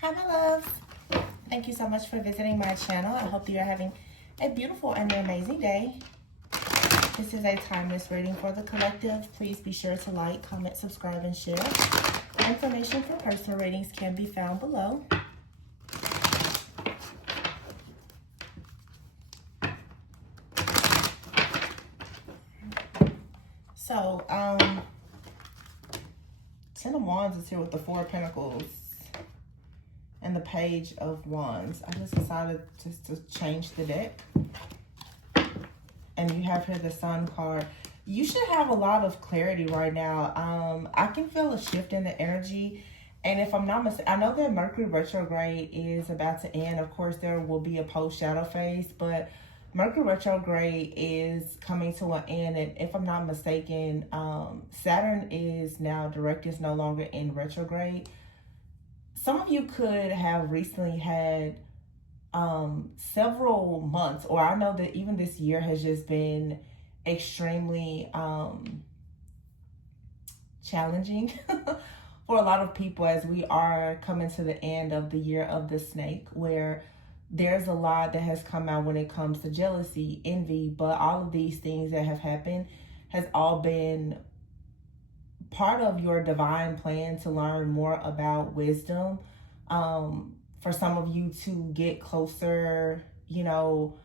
Hi, my loves. Thank you so much for visiting my channel. I hope you are having a beautiful and amazing day. This is a timeless reading for the collective. Please be sure to like, comment, subscribe, and share. Information for personal readings can be found below. So, Ten of Wands is here with the Four of Pentacles and the Page of Wands. I just decided just to change the deck. And you have here the Sun card. You should have a lot of clarity right now. I can feel a shift in the energy. And if I'm not mistaken, I know that Mercury retrograde is about to end. Of course, there will be a post-shadow phase, but Mercury retrograde is coming to an end. And if I'm not mistaken, Saturn is now direct, is no longer in retrograde. Some of you could have recently had several months, or I know that even this year has just been extremely challenging for a lot of people as we are coming to the end of the year of the snake, where there's a lot that has come out when it comes to jealousy, envy, but all of these things that have happened has all been part of your divine plan to learn more about wisdom. For some of you to get closer, you know,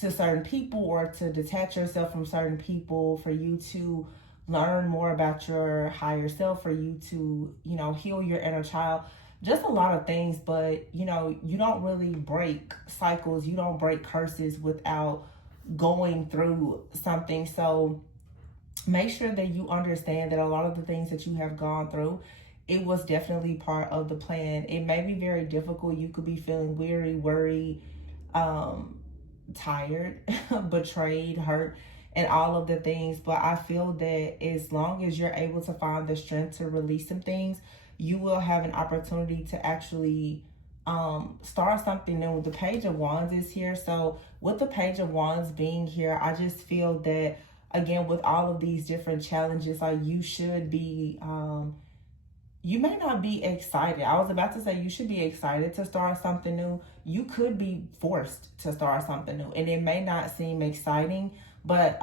to certain people, or to detach yourself from certain people, for you to learn more about your higher self, for you to, you know, heal your inner child, just a lot of things. But, you know, you don't really break cycles, you don't break curses without going through something. So make sure that you understand that a lot of the things that you have gone through, it was definitely part of the plan. It may be very difficult. You could be feeling weary, worried, tired, betrayed, hurt, and all of the things. But I feel that as long as you're able to find the strength to release some things, you will have an opportunity to actually start something new. The Page of Wands is here. So with the Page of Wands being here, I just feel that, again, with all of these different challenges, like, you should be you may not be excited. I was about to say you should be excited to start something new. You could be forced to start something new, and it may not seem exciting, but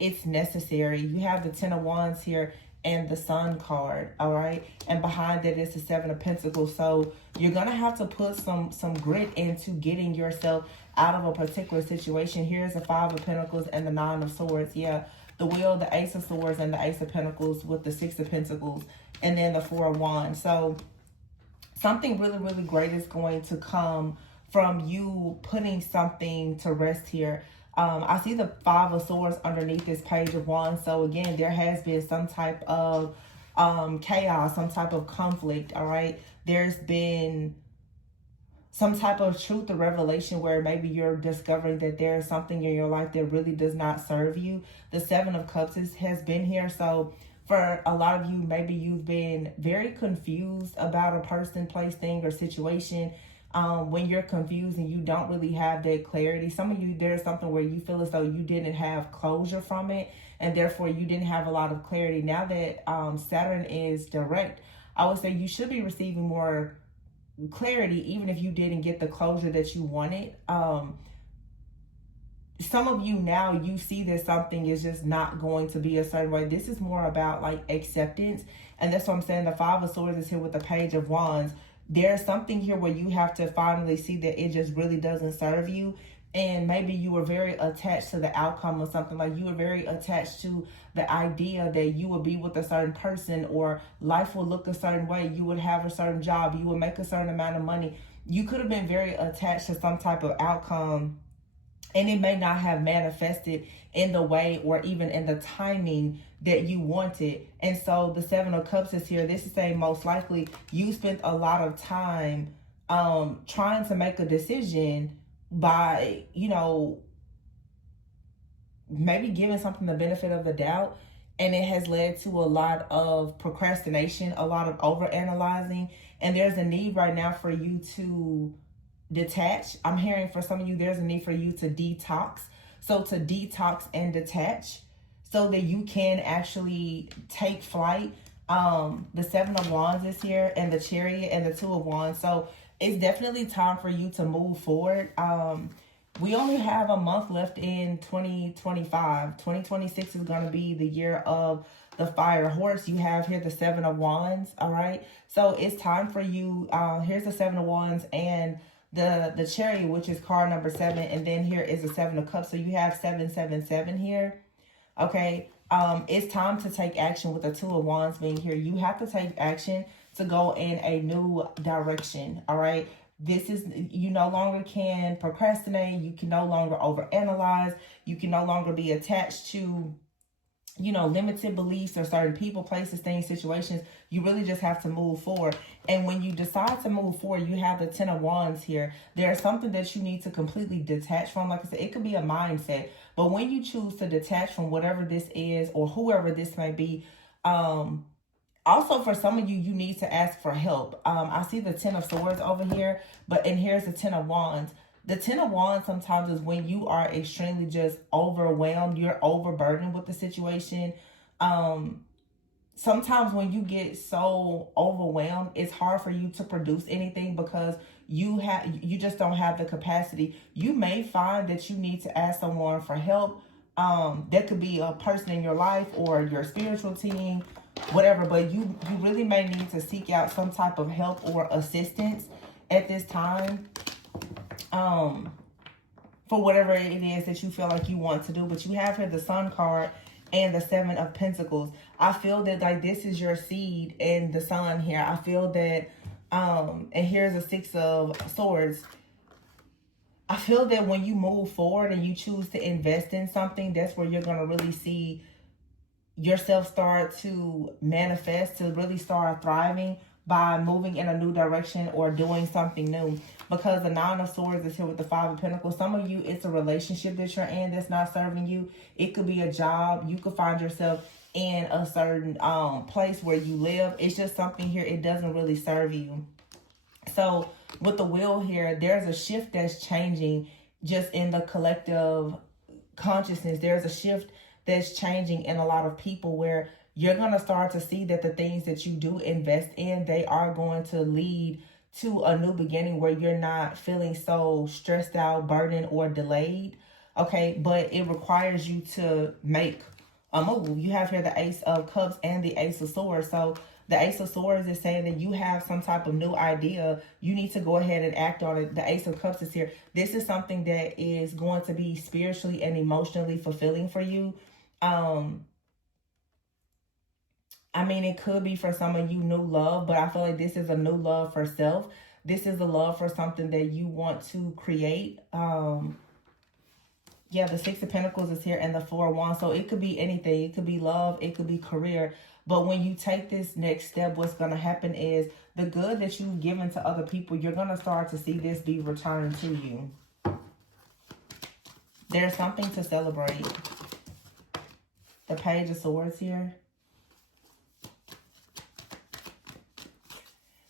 it's necessary. You have the Ten of Wands here and the Sun card, all right? And behind it is the Seven of Pentacles. So you're going to have to put some grit into getting yourself out of a particular situation. Here's the Five of Pentacles and the Nine of Swords. Yeah, the Wheel, the Ace of Swords, and the Ace of Pentacles with the Six of Pentacles, and then the Four of Wands. So something really, really great is going to come from you putting something to rest here. I see the Five of Swords underneath this Page of Wands. So again, there has been some type of chaos, some type of conflict, all right? There's been some type of truth or revelation where maybe you're discovering that there's something in your life that really does not serve you. The Seven of Cups has been here. So for a lot of you, maybe you've been very confused about a person, place, thing, or situation. When you're confused and you don't really have that clarity, some of you, there's something where you feel as though you didn't have closure from it, and therefore you didn't have a lot of clarity. Now that Saturn is direct, I would say you should be receiving more clarity, even if you didn't get the closure that you wanted. Some of you now, you see that something is just not going to be a certain way. This is more about like acceptance, and that's what I'm saying. The Five of Swords is here with the Page of Wands. There's something here where you have to finally see that it just really doesn't serve you. And maybe you were very attached to the outcome of something. Like, you were very attached to the idea that you would be with a certain person, or life would look a certain way. You would have a certain job. You would make a certain amount of money. You could have been very attached to some type of outcome, and it may not have manifested in the way or even in the timing that you wanted. And so the Seven of Cups is here. This is saying most likely you spent a lot of time trying to make a decision by, you know, maybe giving something the benefit of the doubt. And it has led to a lot of procrastination, a lot of overanalyzing. And there's a need right now for you to detach. I'm hearing for some of you, there's a need for you to detox. So to detox and detach so that you can actually take flight The Seven of Wands is here, and the Chariot and the Two of Wands. So it's definitely time for you to move forward. We only have a month left in 2025. 2026 is going to be the year of the fire horse. You have here the Seven of Wands, all right? So it's time for you. Here's the Seven of Wands and the Chariot, which is card number 7. And then here is the Seven of Cups. So you have 777 here, okay? It's time to take action with the Two of Wands being here. You have to take action to go in a new direction, all right? This is, you no longer can procrastinate. You can no longer overanalyze. You can no longer be attached to, you know, limited beliefs or certain people, places, things, situations. You really just have to move forward. And when you decide to move forward, you have the Ten of Wands here. There's something that you need to completely detach from. Like I said, it could be a mindset. But when you choose to detach from whatever this is or whoever this may be, also for some of you, you need to ask for help. I see the Ten of Swords over here, and here's the Ten of Wands. The Ten of Wands sometimes is when you are extremely just overwhelmed. You're overburdened with the situation. Sometimes when you get so overwhelmed, it's hard for you to produce anything because you just don't have the capacity. You may find that you need to ask someone for help. That could be a person in your life or your spiritual team, whatever, but you really may need to seek out some type of help or assistance at this time. For whatever it is that you feel like you want to do. But you have here the Sun card and the Seven of Pentacles. I feel that like this is your seed and the Sun here. I feel that, and here's the Six of Swords. I feel that when you move forward and you choose to invest in something, that's where you're going to really see yourself start to manifest, to really start thriving by moving in a new direction or doing something new. Because the Nine of Swords is here with the Five of Pentacles. Some of you, it's a relationship that you're in that's not serving you. It could be a job. You could find yourself in a certain place where you live. It's just something here, it doesn't really serve you. So with the Wheel here, there's a shift that's changing just in the collective consciousness. There's a shift that's changing in a lot of people where you're going to start to see that the things that you do invest in, they are going to lead to a new beginning where you're not feeling so stressed out, burdened, or delayed. Okay, but it requires you to make a move. You have here the Ace of Cups and the Ace of Swords. So the Ace of Swords is saying that you have some type of new idea. You need to go ahead and act on it. The Ace of Cups is here. This is something that is going to be spiritually and emotionally fulfilling for you. I mean, it could be for some of you new love, but I feel like this is a new love for self. This is a love for something that you want to create. Yeah, the Six of Pentacles is here and the Four of Wands. So it could be anything. It could be love. It could be career. But when you take this next step, what's going to happen is the good that you've given to other people, you're going to start to see this be returned to you. There's something to celebrate. The Page of Swords here.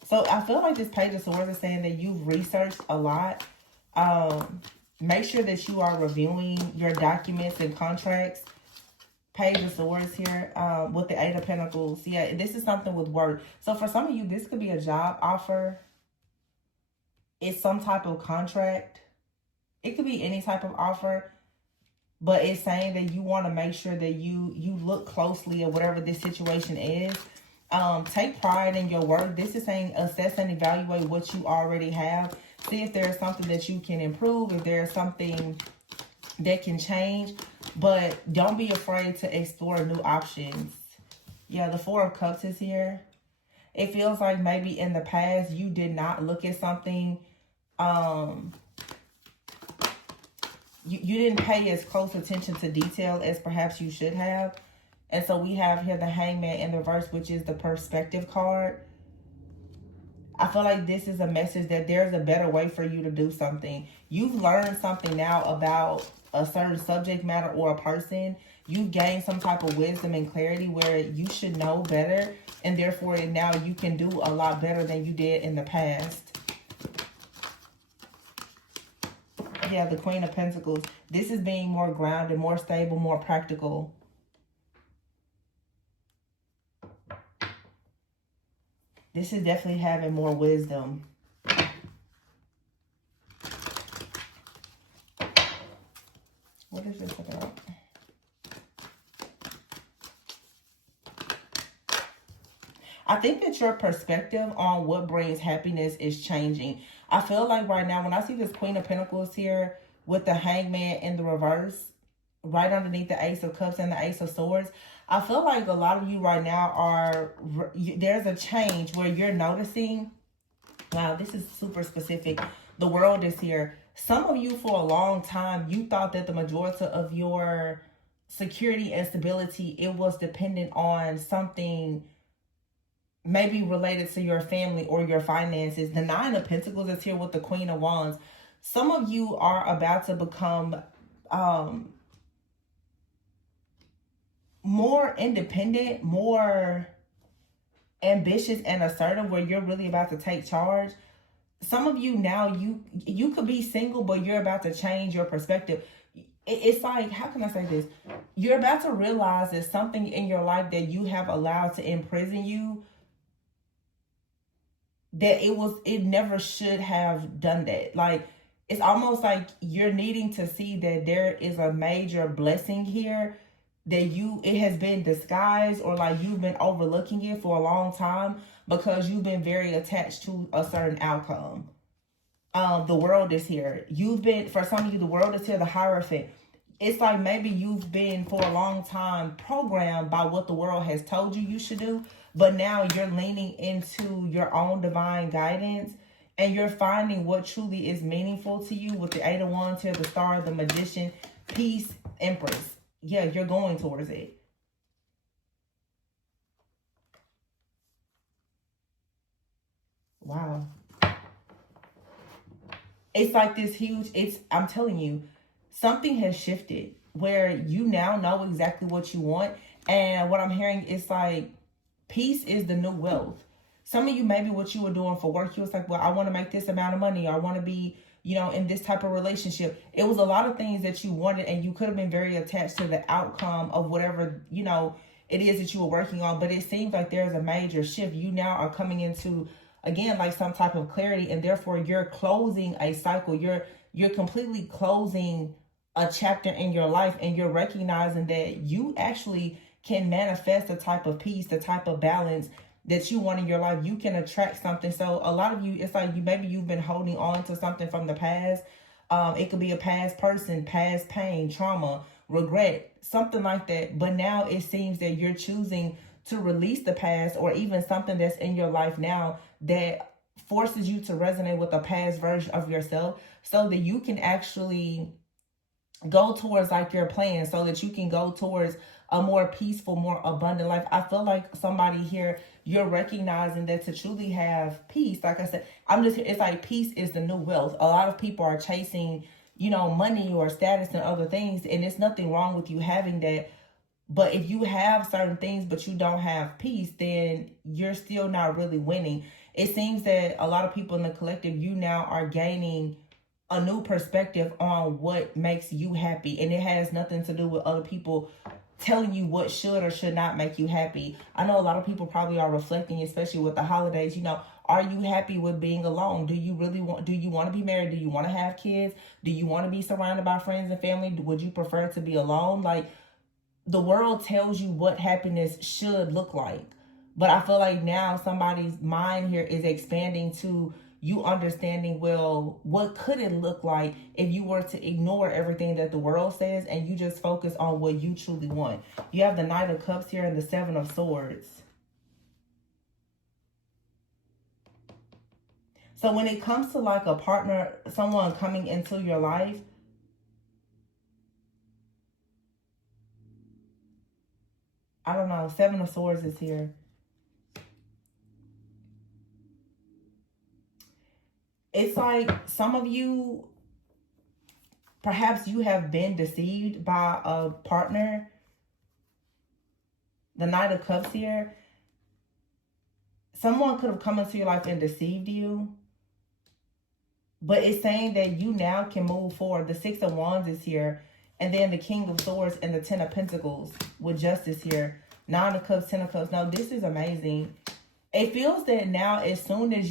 So I feel like this Page of Swords is saying that you've researched a lot. Make sure that you are reviewing your documents and contracts. Page of Swords here with the Eight of Pentacles. Yeah, this is something with work. So for some of you, this could be a job offer. It's some type of contract. It could be any type of offer. But it's saying that you want to make sure that you look closely at whatever this situation is. Take pride in your work. This is saying assess and evaluate what you already have. See if there's something that you can improve, if there's something that can change. But don't be afraid to explore new options. Yeah, the Four of Cups is here. It feels like maybe in the past you did not look at something. You didn't pay as close attention to detail as perhaps you should have. And so we have here the Hangman in the reverse, which is the Perspective card. I feel like this is a message that there's a better way for you to do something. You've learned something now about a certain subject matter or a person. You've gained some type of wisdom and clarity where you should know better. And therefore now you can do a lot better than you did in the past. Yeah, the Queen of Pentacles. This is being more grounded, more stable, more practical. This is definitely having more wisdom. What is this about? I think that your perspective on what brings happiness is changing. I feel like right now, when I see this Queen of Pentacles here with the Hangman in the reverse, right underneath the Ace of Cups and the Ace of Swords, I feel like a lot of you right now there's a change where you're noticing, wow, this is super specific. The World is here. Some of you for a long time, you thought that the majority of your security and stability, it was dependent on something maybe related to your family or your finances. The Nine of Pentacles is here with the Queen of Wands. Some of you are about to become more independent, more ambitious and assertive, where you're really about to take charge. Some of you now, you could be single, but you're about to change your perspective. It's like, how can I say this? You're about to realize there's something in your life that you have allowed to imprison you, that it never should have done that. Like, it's almost like you're needing to see that there is a major blessing here, that it has been disguised, or like you've been overlooking it for a long time because you've been very attached to a certain outcome. The World is here. For some of you, the World is here, the Hierophant. It's like maybe you've been for a long time programmed by what the world has told you should do, but now you're leaning into your own divine guidance, and you're finding what truly is meaningful to you with the Eight of Wands here, the Star, the Magician, Peace, Empress. Yeah, you're going towards it. Wow. It's like this huge, I'm telling you, something has shifted where you now know exactly what you want. And what I'm hearing is like, peace is the new wealth. Some of you, maybe what you were doing for work, you was like, well, I want to make this amount of money. Or I want to be, in this type of relationship. It was a lot of things that you wanted, and you could have been very attached to the outcome of whatever, it is that you were working on. But it seems like there's a major shift. You now are coming into, again, like some type of clarity, and therefore you're closing a cycle. You're completely closing a chapter in your life, and you're recognizing that you actually can manifest the type of peace, the type of balance that you want in your life. You can attract something. So a lot of you, it's like maybe you've been holding on to something from the past. It could be a past person, past pain, trauma, regret, something like that. But now it seems that you're choosing to release the past, or even something that's in your life now that forces you to resonate with a past version of yourself, so that you can actually go towards like your plan, so that you can go towards a more peaceful, more abundant life. I feel like somebody here, you're recognizing that to truly have peace, like I said, it's like peace is the new wealth. A lot of people are chasing, money or status and other things, and it's nothing wrong with you having that. But if you have certain things, but you don't have peace, then you're still not really winning. It seems that a lot of people in the collective, you now are gaining a new perspective on what makes you happy. And it has nothing to do with other people telling you what should or should not make you happy. I know a lot of people probably are reflecting, especially with the holidays, are you happy with being alone? Do you want to be married? Do you want to have kids? Do you want to be surrounded by friends and family? Would you prefer to be alone? Like, the world tells you what happiness should look like. But I feel like now somebody's mind here is expanding to you understanding, well, what could it look like if you were to ignore everything that the world says and you just focus on what you truly want. You have the Knight of Cups here and the Seven of Swords. So when it comes to like a partner, someone coming into your life, I don't know, Seven of Swords is here. It's like some of you, perhaps you have been deceived by a partner. The Knight of Cups here. Someone could have come into your life and deceived you. But it's saying that you now can move forward. The Six of Wands is here. And then the King of Swords and the Ten of Pentacles with Justice here. Nine of Cups, Ten of Cups. Now, this is amazing. It feels that now, as soon as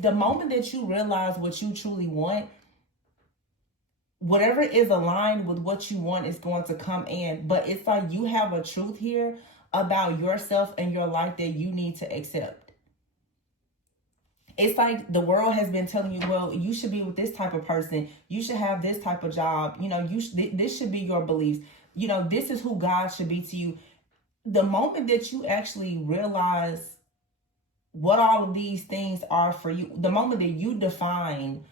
the moment that you realize what you truly want, whatever is aligned with what you want is going to come in. But it's like you have a truth here about yourself and your life that you need to accept. It's like the world has been telling you, well, you should be with this type of person. You should have this type of job. You know, this should be your beliefs. You know, this is who God should be to you. The moment that you actually realize what all of these things are for you, the moment that you define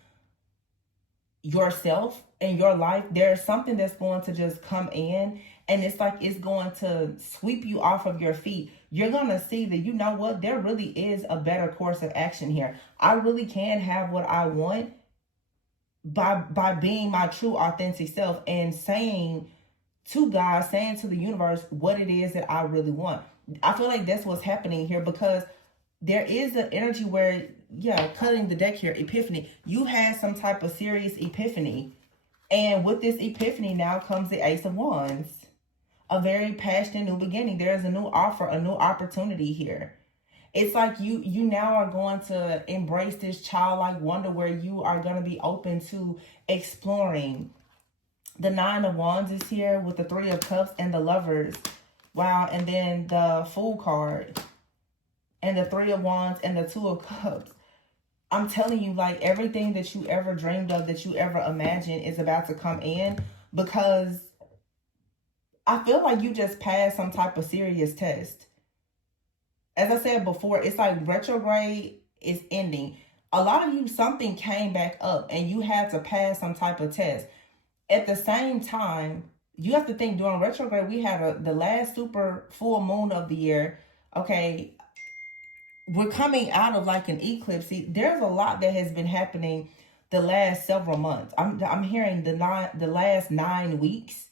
yourself and your life, there's something that's going to just come in, and it's like it's going to sweep you off of your feet. You're going to see that, you know what, there really is a better course of action here. I really can have what I want by being my true authentic self and saying to God, saying to the universe what it is that I really want. I feel like that's what's happening here, because there is an energy where, yeah, cutting the deck here, epiphany. You had some type of serious epiphany. And with this epiphany now comes the Ace of Wands. A very passionate new beginning. There is a new offer, a new opportunity here. It's like you now are going to embrace this childlike wonder where you are going to be open to exploring. The Nine of Wands is here with the Three of Cups and the Lovers. Wow. And then the Fool card. And the Three of Wands and the Two of Cups. I'm telling you, like, everything that you ever dreamed of, that you ever imagined is about to come in, because I feel like you just passed some type of serious test. As I said before, it's like retrograde is ending. A lot of you, something came back up and you had to pass some type of test. At the same time, you have to think, during retrograde, we had the last super full moon of the year. Okay, we're coming out of like an eclipse. See, there's a lot that has been happening the last several months. I'm hearing the last 9 weeks,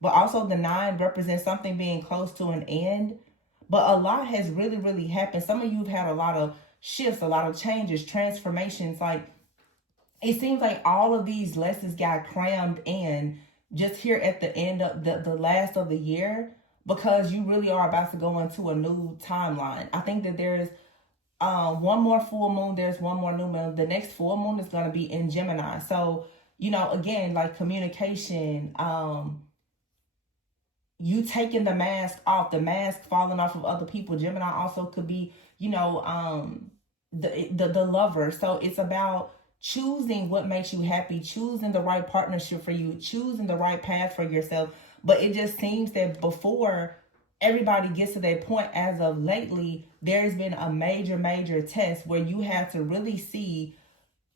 but also the 9 represents something being close to an end. But a lot has really, really happened. Some of you have had a lot of shifts, a lot of changes, transformations. Like, it seems like all of these lessons got crammed in just here at the end of the last of the year, because you really are about to go into a new timeline. I think that there's one more full moon, there's one more new moon. The next full moon is going to be in Gemini. So, you know, again, like communication, you taking the mask off, the mask falling off of other people. Gemini also could be, you know, the lover. So it's about choosing what makes you happy, choosing the right partnership for you, choosing the right path for yourself. But it just seems that before everybody gets to that point, as of lately, there's been a major test where you have to really see,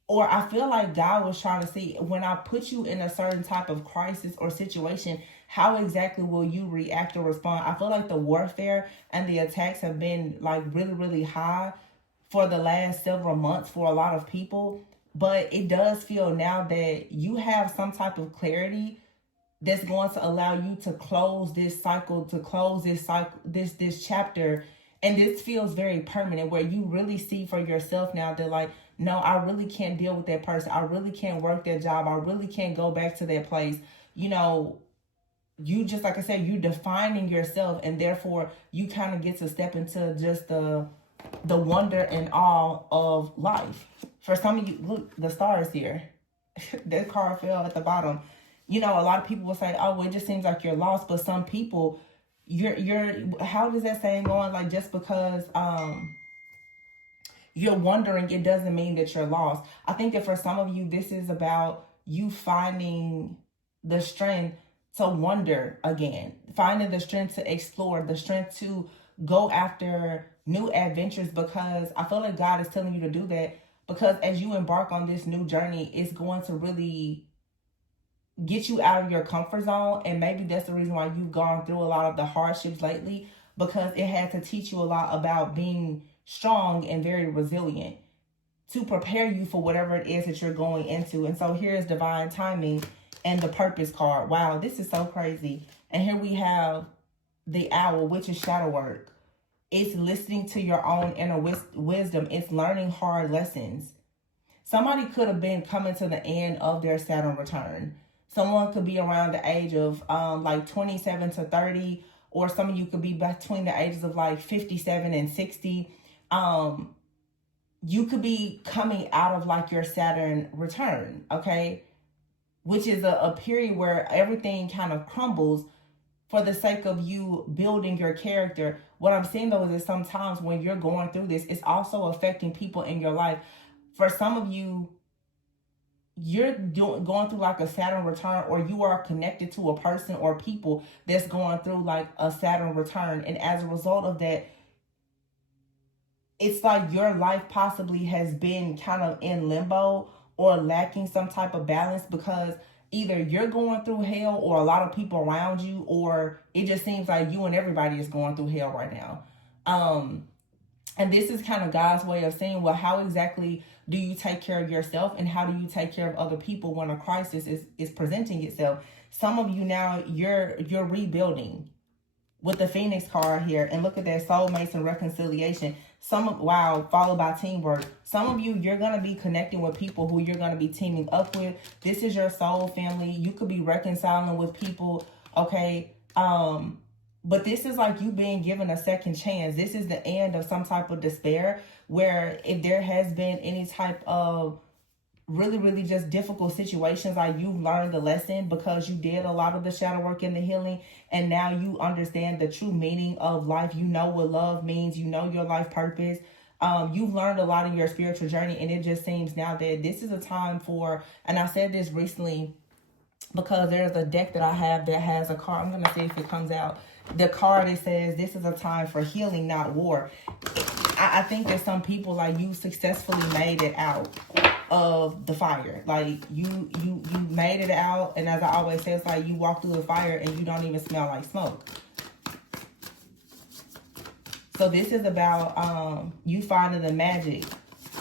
or I feel like God was trying to see, when I put you in a certain type of crisis or situation, how exactly will you react or respond? I feel like the warfare and the attacks have been like really, really high for the last several months for a lot of people. But it does feel now that you have some type of clarity that's going to allow you to close this cycle, this chapter. And this feels very permanent, where you really see for yourself now that, like, no, I really can't deal with that person. I really can't work that job. I really can't go back to that place. You know, you just, like I said, you defining yourself, and therefore you kind of get to step into just the wonder and awe of life. For some of you, look, the stars here. That card fell at the bottom. You know, a lot of people will say, oh, well, it just seems like you're lost. But some people, you're how does that saying going? Like, just because you're wondering, it doesn't mean that you're lost. I think that for some of you, this is about you finding the strength to wonder again, finding the strength to explore, the strength to go after new adventures, because I feel like God is telling you to do that, because as you embark on this new journey, it's going to really get you out of your comfort zone. And maybe that's the reason why you've gone through a lot of the hardships lately, because it had to teach you a lot about being strong and very resilient to prepare you for whatever it is that you're going into. And so here's divine timing and the purpose card. Wow, this is so crazy. And here we have the owl, which is shadow work. It's listening to your own inner wisdom. It's learning hard lessons. Somebody could have been coming to the end of their Saturn return. Someone could be around the age of like 27 to 30, or some of you could be between the ages of like 57 and 60. You could be coming out of like your Saturn return, okay? Which is a period where everything kind of crumbles for the sake of you building your character. What I'm saying though is that sometimes when you're going through this, it's also affecting people in your life. For some of you, you're going through like a Saturn return, or you are connected to a person or people that's going through like a Saturn return. And as a result of that, it's like your life possibly has been kind of in limbo or lacking some type of balance, because either you're going through hell or a lot of people around you, or it just seems like you and everybody is going through hell right now. And this is kind of God's way of saying, well, how exactly do you take care of yourself, and how do you take care of other people when a crisis is presenting itself? Some of you now, you're rebuilding with the Phoenix card here, and look at that, soulmates and reconciliation. Wow, followed by teamwork. Some of you, you're going to be connecting with people who you're going to be teaming up with. This is your soul family. You could be reconciling with people, okay? But this is like you being given a second chance. This is the end of some type of despair, where if there has been any type of really just difficult situations, like you've learned the lesson because you did a lot of the shadow work and the healing, and now you understand the true meaning of life. You know what love means. You know your life purpose. You've learned a lot in your spiritual journey, and it just seems now that this is a time for, and I said this recently because there's a deck that I have that has a card. I'm going to see if it comes out. The card, it says, this is a time for healing, not war. I think that some people, like, you successfully made it out of the fire. Like, you made it out, and as I always say, it's like you walk through the fire and you don't even smell like smoke. So this is about you finding the magic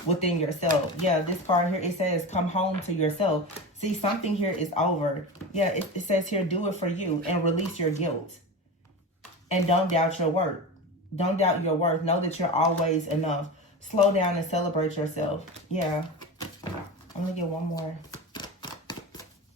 within yourself. Yeah, this card here, it says come home to yourself. See, something here is over. Yeah, it says here, do it for you and release your guilt. And don't doubt your worth. Don't doubt your worth. Know that you're always enough. Slow down and celebrate yourself. Yeah. I'm going to get one more.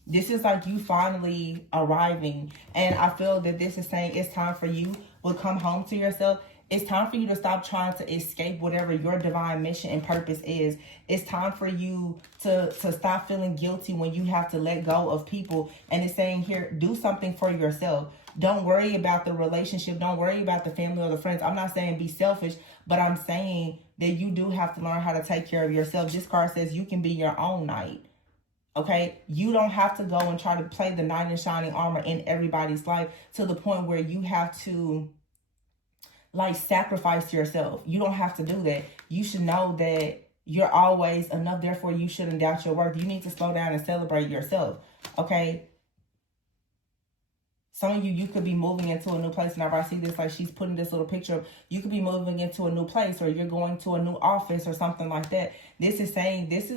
This is like you finally arriving. And I feel that this is saying it's time for you to come home to yourself. It's time for you to stop trying to escape whatever your divine mission and purpose is. It's time for you to stop feeling guilty when you have to let go of people. And it's saying here, do something for yourself. Don't worry about the relationship. Don't worry about the family or the friends. I'm not saying be selfish, but I'm saying that you do have to learn how to take care of yourself. This card says you can be your own knight. Okay? You don't have to go and try to play the knight in shining armor in everybody's life to the point where you have to, like, sacrifice yourself. You don't have to do that. You should know that you're always enough. Therefore, you shouldn't doubt your worth. You need to slow down and celebrate yourself. Okay? Some of you could be moving into a new place. Whenever I see this, like she's putting this little picture of, you could be moving into a new place, or you're going to a new office or something like that. This is saying this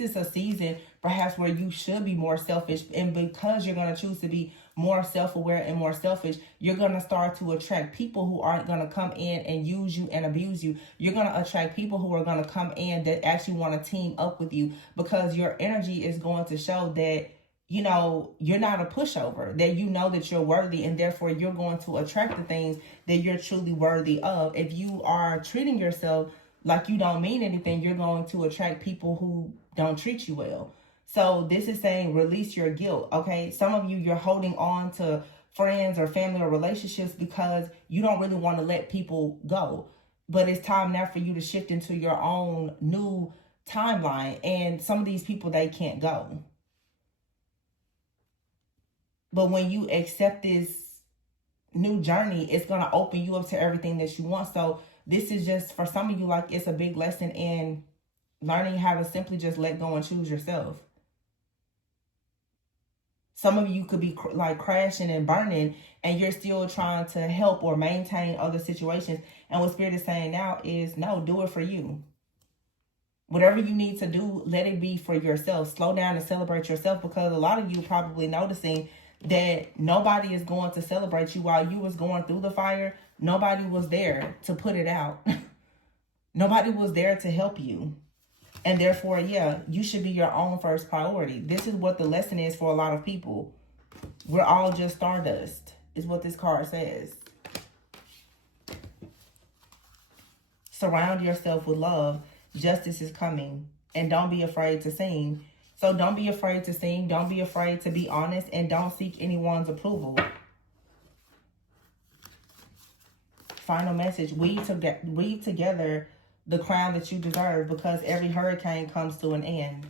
is a season perhaps where you should be more selfish. And because you're going to choose to be more self-aware and more selfish, you're going to start to attract people who aren't going to come in and use you and abuse you. You're going to attract people who are going to come in that actually want to team up with you, because your energy is going to show that, you know, you're not a pushover, that you know that you're worthy, and therefore you're going to attract the things that you're truly worthy of. If you are treating yourself like you don't mean anything, you're going to attract people who don't treat you well. So this is saying release your guilt, okay? Some of you, you're holding on to friends or family or relationships because you don't really want to let people go. But it's time now for you to shift into your own new timeline. And some of these people, they can't go. But when you accept this new journey, it's going to open you up to everything that you want. So this is just, for some of you, like, it's a big lesson in learning how to simply just let go and choose yourself. Some of you could be like crashing and burning, and you're still trying to help or maintain other situations. And what Spirit is saying now is, no, do it for you. Whatever you need to do, let it be for yourself. Slow down and celebrate yourself, because a lot of you probably noticing that nobody is going to celebrate you while you was going through the fire. Nobody was there to put it out. Nobody was there to help you. And therefore, yeah, you should be your own first priority. This is what the lesson is for a lot of people. We're all just stardust, is what this card says. Surround yourself with love. Justice is coming. And don't be afraid to sing. So don't be afraid to sing. Don't be afraid to be honest. And don't seek anyone's approval. Final message. Weave together the crown that you deserve, because every hurricane comes to an end.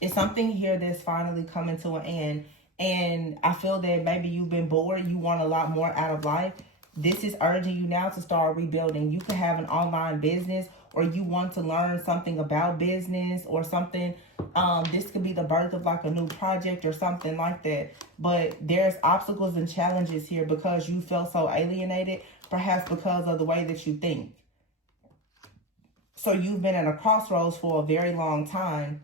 It's something here that's finally coming to an end. And I feel that maybe you've been bored. You want a lot more out of life. This is urging you now to start rebuilding. You could have an online business, or you want to learn something about business or something. This could be the birth of like a new project or something like that. But there's obstacles and challenges here because you feel so alienated, perhaps because of the way that you think. So you've been at a crossroads for a very long time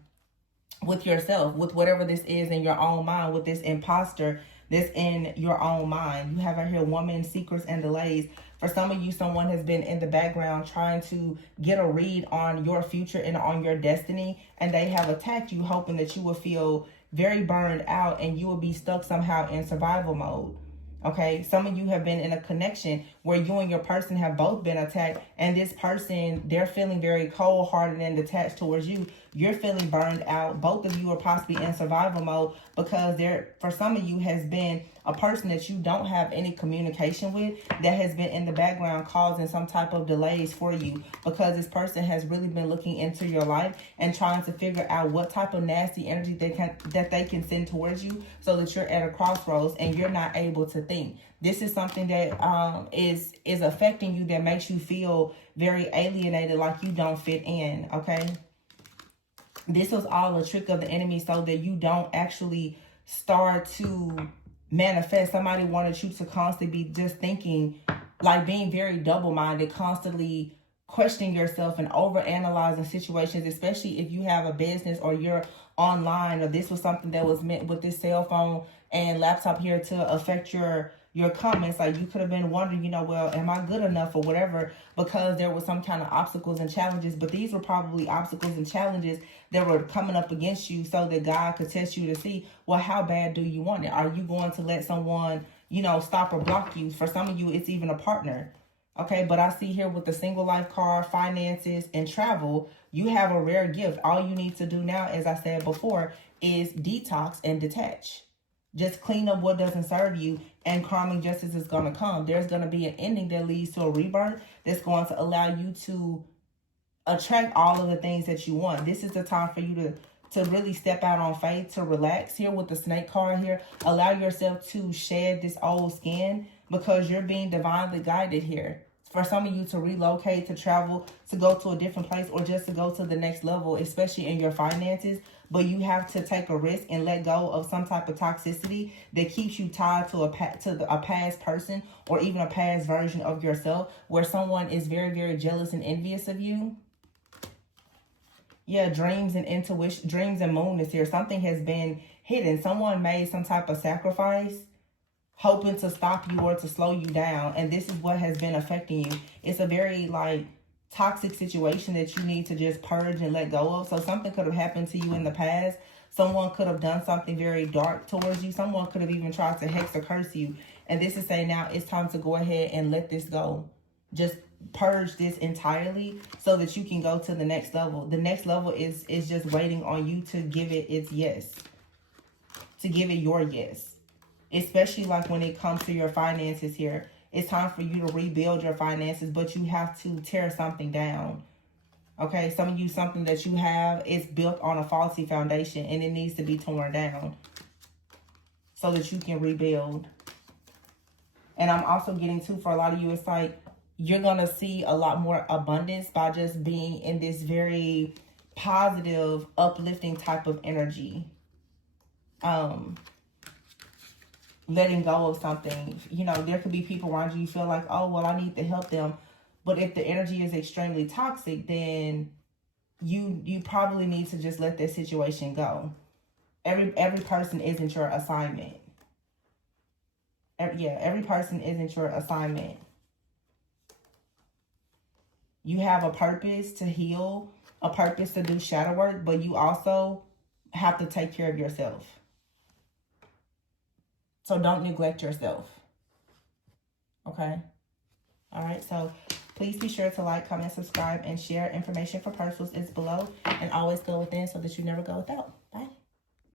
with yourself, with whatever this is in your own mind, with this imposter that's in your own mind. You have out here woman, secrets, and delays. For some of you, someone has been in the background trying to get a read on your future and on your destiny, and they have attacked you, hoping that you will feel very burned out and you will be stuck somehow in survival mode. Okay, some of you have been in a connection where you and your person have both been attacked, and this person, they're feeling very cold-hearted and detached towards you. You're feeling burned out. Both of you are possibly in survival mode because there, for some of you, has been a person that you don't have any communication with that has been in the background causing some type of delays for you, because this person has really been looking into your life and trying to figure out what type of nasty energy that they can send towards you, so that you're at a crossroads and you're not able to think. This is something that is affecting you, that makes you feel very alienated, like you don't fit in, okay? This was all a trick of the enemy so that you don't actually start to manifest. Somebody wanted you to constantly be just thinking, like being very double-minded, constantly questioning yourself and over-analyzing situations, especially if you have a business or you're online, or this was something that was meant with this cell phone and laptop here to affect your comments. Like you could have been wondering, well, am I good enough or whatever, because there was some kind of obstacles and challenges. But these were probably obstacles and challenges that were coming up against you so that God could test you to see, well, how bad do you want it? Are you going to let someone, stop or block you? For some of you, it's even a partner. Okay, but I see here with the single life card, finances, and travel, you have a rare gift. All you need to do now, as I said before, is detox and detach. Just clean up what doesn't serve you, and karmic justice is going to come. There's going to be an ending that leads to a rebirth that's going to allow you to attract all of the things that you want. This is the time for you to really step out on faith, to relax. Here with the snake card here, allow yourself to shed this old skin, because you're being divinely guided here. For some of you to relocate, to travel, to go to a different place, or just to go to the next level, especially in your finances. But you have to take a risk and let go of some type of toxicity that keeps you tied to a past person, or even a past version of yourself, where someone is very, very jealous and envious of you. Yeah, dreams and intuition, dreams and moon is here. Something has been hidden. Someone made some type of sacrifice, hoping to stop you or to slow you down. And this is what has been affecting you. It's a very toxic situation that you need to just purge and let go of. So something could have happened to you in the past. Someone could have done something very dark towards you. Someone could have even tried to hex or curse you. And this is saying now it's time to go ahead and let this go. Just purge this entirely so that you can go to the next level. The next level is just waiting on you to give it its yes. To give it your yes. Especially when it comes to your finances here. It's time for you to rebuild your finances, but you have to tear something down. Okay, some of you, something that you have is built on a faulty foundation, and it needs to be torn down so that you can rebuild. And I'm also getting too, for a lot of you, it's you're going to see a lot more abundance by just being in this very positive, uplifting type of energy. Letting go of something. There could be people around you feel like, oh, well, I need to help them. But if the energy is extremely toxic, then you probably need to just let that situation go. Every person isn't your assignment. Every person isn't your assignment. You have a purpose to heal, a purpose to do shadow work, but you also have to take care of yourself. So don't neglect yourself. Okay? All right, so Please be sure to like, comment, subscribe, and share. Information for personals is below. And always go within so that you never go without. Bye.